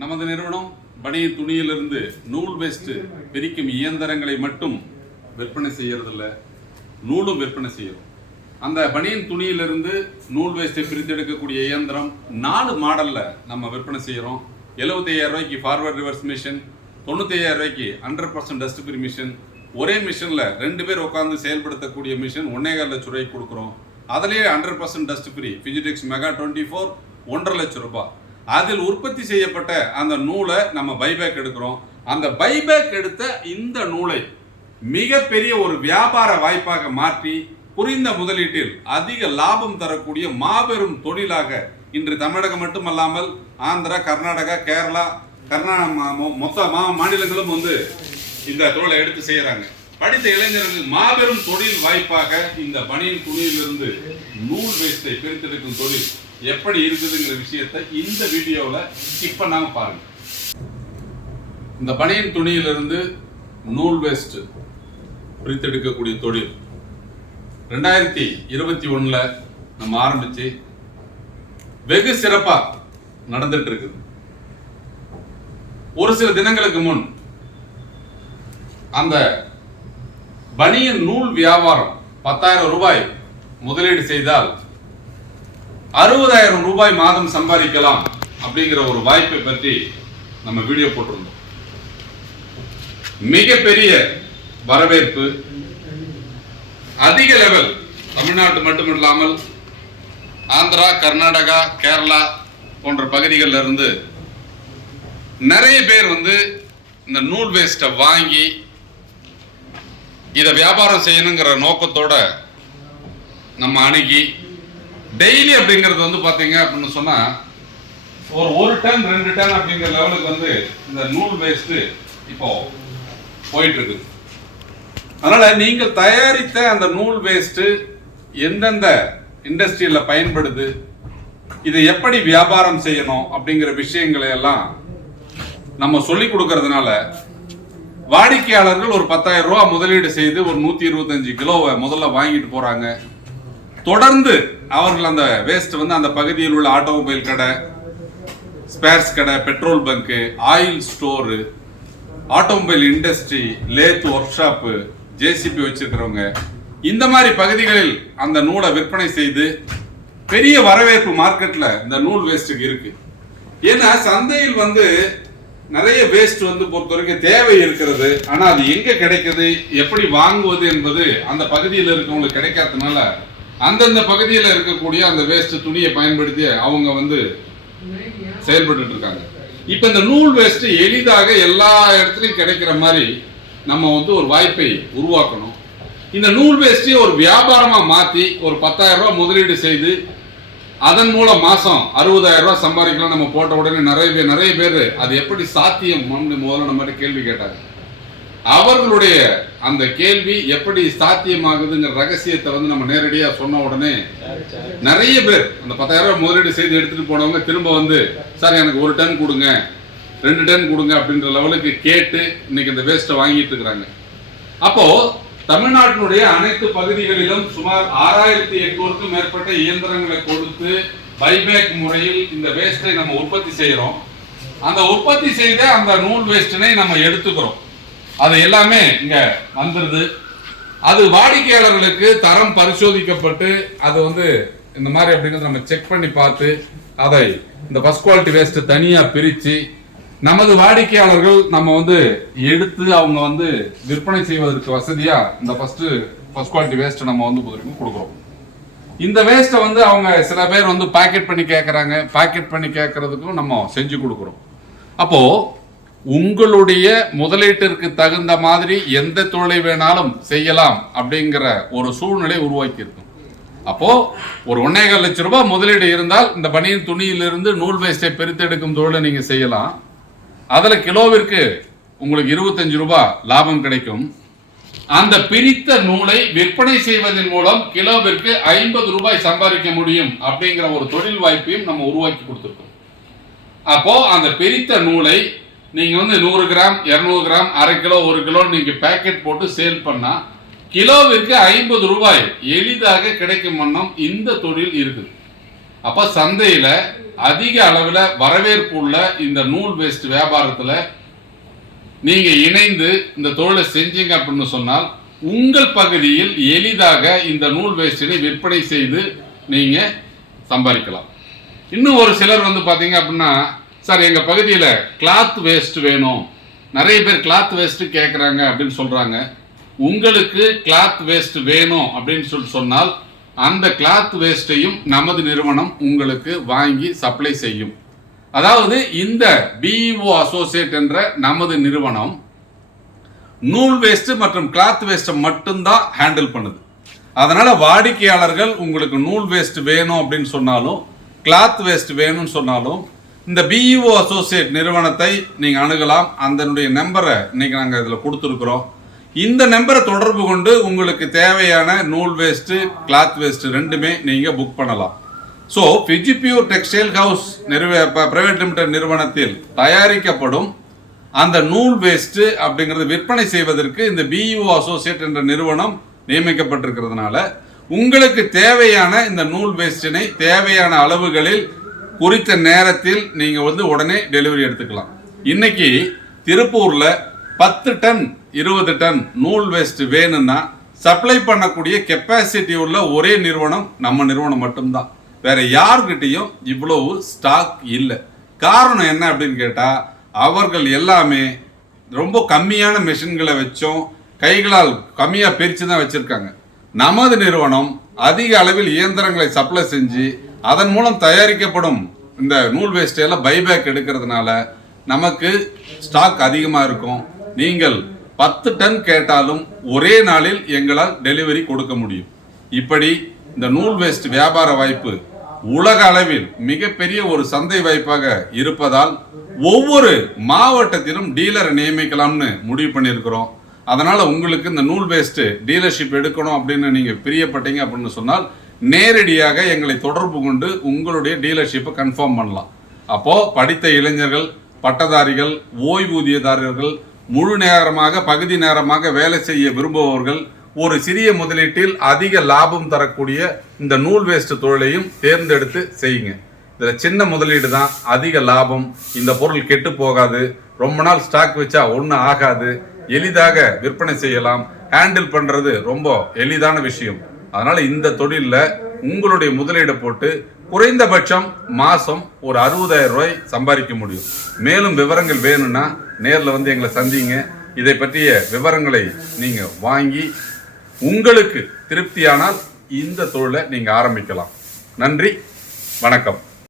நமது நிறுவனம் பனியன் துணியிலிருந்து நூல் வேஸ்ட் பிரிக்கும் இயந்திரங்களை மட்டும் விற்பனை செய்யறதில்ல, நூலும் விற்பனை செய்யறோம். அந்த பனியன் துணியிலிருந்து நூல் வேஸ்ட்டை பிரித்தெடுக்கக்கூடிய இயந்திரம் 4 மாடல்ல நம்ம விற்பனை செய்யறோம். 75,000 ரூபாய்க்கு ஃபார்வர்ட் ரிவர்ஸ் மிஷின், 95,000 ரூபாய்க்கு 100% டஸ்ட் ஃப்ரீ மிஷின், ஒரே மிஷின்ல 2 பேர் உட்காந்து செயல்படுத்தக்கூடிய மிஷின் 1.25 லட்சம் ரூபாய்க்கு கொடுக்குறோம். அதுலேயே 100% டஸ்ட் ஃப்ரீ ஃபிஜிடெக்ஸ் மெகா 24 1.5 லட்சம் ரூபாய். அதில் உற்பத்தி செய்யப்பட்ட அந்த நூலை நம்ம பைபேக் எடுக்கிறோம். அந்த பைபேக் எடுத்த இந்த நூலை மிகப்பெரிய ஒரு வியாபார வாய்ப்பாக மாற்றி குறைந்த முதலீட்டில் அதிக லாபம் தரக்கூடிய மாபெரும் தொழிலாக இன்று தமிழகம் மட்டுமல்லாமல் ஆந்திரா, கர்நாடகா, கேரளா, மொத்த மாநிலங்களும் இந்த தொழிலை எடுத்து செய்யறாங்க. படித்த இளைஞர்கள் மாபெரும் தொழில் வாய்ப்பாக இந்த பனியன் துணியிலிருந்து நூல் வேஸ்ட்டை பிரித்தெடுக்கும் தொழில் எப்படி இருக்குதுங்கிற விஷயத்தை இந்த வீடியோவில் ஸ்கிப் பண்ணாம பாருங்க. இந்த பனியன் துணியிலிருந்து நூல் வேஸ்ட் பிரித்தெடுக்கக்கூடிய தொழில் 2021 நம்ம ஆரம்பிச்சு வெகு சிறப்பா நடந்துட்டு இருக்குது. ஒரு சில தினங்களுக்கு முன் அந்த பனியன் நூல் வியாபாரம் 10,000 ரூபாய் முதலீடு செய்தால் 60,000 ரூபாய் மாதம் சம்பாதிக்கலாம் அப்படிங்கிற ஒரு வாய்ப்பை பற்றி நம்ம வீடியோ போட்டிருந்தோம். மிகப்பெரிய வரவேற்பு, அதிக லெவல். தமிழ்நாட்டு மட்டுமில்லாமல் ஆந்திரா, கர்நாடகா, கேரளா போன்ற பகுதிகளில் இருந்து நிறைய பேர் இந்த நூல் வேஸ்ட்டை வாங்கி இதை வியாபாரம் செய்யணுங்கிற நோக்கத்தோட நம்ம அணுகி டெய்லி அப்படிங்கிறது பார்த்தீங்க அப்படின்னு சொன்னா ஒரு டன் 2 டன் அப்படிங்கிற லெவலுக்கு இந்த நூல் வேஸ்ட் இப்போ போயிட்டு இருக்கு. அதனால நீங்கள் தயாரித்த அந்த நூல் வேஸ்ட் எந்தெந்த இண்டஸ்ட்ரியில பயன்படுது, இதை எப்படி வியாபாரம் செய்யணும் அப்படிங்கிற விஷயங்களை எல்லாம் நம்ம சொல்லி கொடுக்கறதுனால வாடிக்கையாளர்கள் ஒரு 10,000 ரூபாய் முதலீடு செய்து ஒரு 125 கிலோவை முதல்ல வாங்கிட்டு போறாங்க. தொடர்ந்து அவர்கள் அந்த வேஸ்ட் அந்த பகுதியில் உள்ள ஆட்டோமொபைல் கடை, ஸ்பேர்ஸ் கடை, petrol bunk, oil store, automobile industry, lathe workshop, JCB வச்சிருக்கிறவங்க, இந்த மாதிரி பகுதிகளில் அந்த நூலை விற்பனை செய்து பெரிய வரவேற்பு மார்க்கெட்ல இந்த நூல் வேஸ்ட்டுக்கு இருக்கு. ஏன்னா சந்தையில் நிறைய வேஸ்ட் பொறுத்த வரைக்கும் தேவை இருக்கிறது. ஆனா அது எங்க கிடைக்குது, எப்படி வாங்குவது என்பது அந்த பகுதியில் இருக்கவங்களுக்கு கிடைக்காதனால அந்தந்த பகுதியில் இருக்கக்கூடிய அந்த வேஸ்ட் துணியை பயன்படுத்தி அவங்க செயல்பட்டு இருக்காங்க. இப்ப இந்த நூல் வேஸ்ட் எளிதாக எல்லா இடத்துலையும் கிடைக்கிற மாதிரி நம்ம ஒரு வாய்ப்பை உருவாக்கணும். இந்த நூல் வேஸ்டையே ஒரு வியாபாரமா மாத்தி ஒரு 10,000 ரூபாய் முதலீடு செய்து அதன் மூலம் மாசம் 60,000 ரூபாய் சம்பாதிக்கலாம் நம்ம போட்ட உடனே நிறைய பேர் அது எப்படி சாத்தியம் முதல்ல நம்ம கேள்வி கேட்டாங்க. அவர்களுடைய அந்த கேள்வி எப்படி சாத்தியமாகுதுங்கிற ரகசியத்தை நம்ம நேரடியா சொன்ன உடனே நிறைய பேர் அந்த 10,000 ரூபாய் முதலீடு செய்து எடுத்துட்டு போனவங்க திரும்ப சார் எனக்கு 1 டன் கொடுங்க, 2 டன் கொடுங்க அப்படின்ற லெவலுக்கு கேட்டு இன்னைக்கு இந்த வேஸ்ட்டை வாங்கிட்டு இருக்கிறாங்க. அப்போ தமிழ்நாட்டினுடைய அனைத்து பகுதிகளிலும் சுமார் 6,800க்கும் மேற்பட்ட இயந்திரங்களை கொடுத்து பைபேக் முறையில் இந்த வேஸ்ட்டை நம்ம உற்பத்தி செய்யறோம். அந்த உற்பத்தி செய்த அந்த நூல் வேஸ்டினை நம்ம எடுத்துக்கிறோம். அது எல்லாமே இங்க வந்துருது. அது வாடிக்கையாளர்களுக்கு தரம் பரிசோதிக்கப்பட்டு அது இந்த மாதிரி அப்படிங்கிறது நம்ம செக் பண்ணி பார்த்து அதை இந்த ஃபர்ஸ்ட் குவாலிட்டி வேஸ்ட் தனியா பிரிச்சு நமது வாடிக்கையாளர்கள் நம்ம எடுத்து அவங்க விற்பனை செய்வதற்கு வசதியா இந்த ஃபர்ஸ்ட் குவாலிட்டி வேஸ்ட் நம்ம கொடுக்குறோம். இந்த வேஸ்ட்டை அவங்க சில பேர் பாக்கெட் பண்ணி கேட்கறாங்க. பாக்கெட் பண்ணி கேட்கறதுக்கும் நம்ம செஞ்சு கொடுக்குறோம். அப்போ உங்களுடைய முதலீட்டிற்கு தகுந்த மாதிரி எந்த தொழிலை வேணாலும் செய்யலாம் அப்படிங்கிற ஒரு சூழ்நிலை உருவாக்கி இருக்கும். அப்போ ஒரு 1.25 லட்சம் ரூபாய் முதலீடு இருந்தால் இந்த பனியன் துணியிலிருந்து நூல் வேஸ்டை பிரித்தெடுக்கும் தொழிலை நீங்க செய்யலாம். அதுல கிலோவிற்கு உங்களுக்கு 25 ரூபாய் லாபம் கிடைக்கும். அந்த பிரித்த நூலை விற்பனை செய்வதன் மூலம் கிலோவிற்கு 50 ரூபாய் சம்பாதிக்க முடியும் அப்படிங்கிற ஒரு தொழில் வாய்ப்பையும் நம்ம உருவாக்கி கொடுத்துருக்கோம். அப்போ அந்த பிரித்த நூலை நீங்க 100 கிராம், 200 கிராம், அரை கிலோ, 1 கிலோ நீங்க பேக்கெட் போட்டு சேல் பண்ணா கிலோவிற்கு 50 ரூபாய் எளிதாக கிடைக்கும் வண்ணம் இந்த தொழில் இருக்குது. அப்ப சந்தையில அதிக அளவுல வரவேற்பு உள்ள இந்த நூல் வேஸ்ட் வியாபாரத்துல நீங்க இணைந்து இந்த தொழிலை செஞ்சீங்க அப்படின்னு சொன்னால் உங்கள் பகுதியில் எளிதாக இந்த நூல் வேஸ்டினை விற்பனை செய்து நீங்க சம்பாதிக்கலாம். இன்னும் ஒரு சிலர் வந்து பாத்தீங்க அப்படின்னா, சார் எங்க பகுதியில் கிளாத் வேஸ்ட் வேணும், நிறைய பேர் கிளாத் வேஸ்ட் கேட்குறாங்க அப்படின்னு சொல்றாங்க. உங்களுக்கு கிளாத் வேஸ்ட் வேணும் அப்படின்னு சொன்னால் அந்த கிளாத் வேஸ்டையும் நமது நிறுவனம் உங்களுக்கு வாங்கி சப்ளை செய்யும். அதாவது இந்த பிஇஓ அசோசியேட் என்ற நமது நிறுவனம் நூல் வேஸ்ட் மற்றும் கிளாத் வேஸ்ட்டை மட்டும்தான் ஹேண்டில் பண்ணுது. அதனால வாடிக்கையாளர்கள் உங்களுக்கு நூல் வேஸ்ட் வேணும் அப்படின்னு சொன்னாலும் கிளாத் வேஸ்ட் வேணும்னு சொன்னாலும் இந்த பிஇஓ அசோசியேட் நிறுவனத்தை நீங்க அணுகலாம். அதனுடைய நம்பரை இன்னைக்கு நாங்கள் இதில் கொடுத்துருக்குறோம். இந்த நம்பரை தொடர்பு கொண்டு உங்களுக்கு தேவையான நூல் வேஸ்ட் கிளாத் வேஸ்ட் ரெண்டுமே நீங்க புக் பண்ணலாம். ஸோ ஃபிஜிபியூர் டெக்ஸ்டைல் ஹவுஸ் பிரைவேட் லிமிடெட் நிறுவனத்தில் தயாரிக்கப்படும் அந்த நூல் வேஸ்ட் அப்படிங்கிறது விற்பனை செய்வதற்கு இந்த பிஇஓ அசோசியேட் என்ற நிறுவனம் நியமிக்கப்பட்டிருக்கிறதுனால உங்களுக்கு தேவையான இந்த நூல் வேஸ்டினை தேவையான அளவுகளில் குறித்த நேரத்தில் நீங்க உடனே டெலிவரி எடுத்துக்கலாம். இன்னைக்கு திருப்பூர்ல 10 டன் 20 டன் நூல் வேஸ்ட் வேணும்னா சப்ளை பண்ணக்கூடிய கெப்பாசிட்டி உள்ள ஒரே நிறுவனம் நம்ம நிறுவனம் மட்டும்தான். வேற யார்கிட்டையும் இவ்வளவு ஸ்டாக் இல்லை. காரணம் என்ன அப்படின்னு கேட்டா அவர்கள் எல்லாமே ரொம்ப கம்மியான மெஷின்களை வச்சும் கைகளால் கம்மியா பிரிச்சு தான் வச்சிருக்காங்க. நமது நிறுவனம் அதிக அளவில் இயந்திரங்களை சப்ளை செஞ்சு அதன் மூலம் தயாரிக்கப்படும் இந்த நூல் வேஸ்ட் எல்லாம் பைபேக் எடுக்கிறதுனால நமக்கு ஸ்டாக் அதிகமாக இருக்கும். நீங்கள் 10 டன் கேட்டாலும் ஒரே நாளில் எங்களால் டெலிவரி கொடுக்க முடியும். இப்படி இந்த நூல் வேஸ்ட் வியாபார வாய்ப்பு உலக அளவில் மிகப்பெரிய ஒரு சந்தை வாய்ப்பாக இருப்பதால் ஒவ்வொரு மாவட்டத்திலும் டீலரை நியமிக்கலாம்னு முடிவு பண்ணியிருக்கிறோம். அதனால உங்களுக்கு இந்த நூல் வேஸ்ட் டீலர்ஷிப் எடுக்கணும் அப்படின்னு நீங்க பிரியப்பட்டீங்க அப்படின்னு சொன்னால் நேரடியாக எங்களை தொடர்பு கொண்டு உங்களுடைய டீலர்ஷிப்பை கன்ஃபார்ம் பண்ணலாம். அப்போ படித்த இளைஞர்கள், பட்டதாரிகள், ஓய்வூதியதாரர்கள், முழு நேரமாக பகுதி நேரமாக வேலை செய்ய விரும்புபவர்கள், ஒரு சிறிய முதலீட்டில் அதிக லாபம் தரக்கூடிய இந்த நூல் வேஸ்ட் தொழிலையும் தேர்ந்தெடுத்து செய்யுங்க. இதில் சின்ன முதலீடு தான், அதிக லாபம். இந்த பொருள் கெட்டு போகாது, ரொம்ப நாள் ஸ்டாக் வச்சா ஒன்றும் ஆகாது, எளிதாக விற்பனை செய்யலாம், ஹேண்டில் பண்றது ரொம்ப எளிதான விஷயம். அதனால இந்த தொழிலில் உங்களுடைய முதலீடை போட்டு குறைந்தபட்சம் மாசம் ஒரு 60,000 ரூபாய் சம்பாதிக்க முடியும். மேலும் விவரங்கள் வேணும்னா நேரில் எங்களை சந்திங்க. இதை பற்றிய விவரங்களை நீங்க வாங்கி உங்களுக்கு திருப்தியானால் இந்த தொழிலை நீங்க ஆரம்பிக்கலாம். நன்றி, வணக்கம்.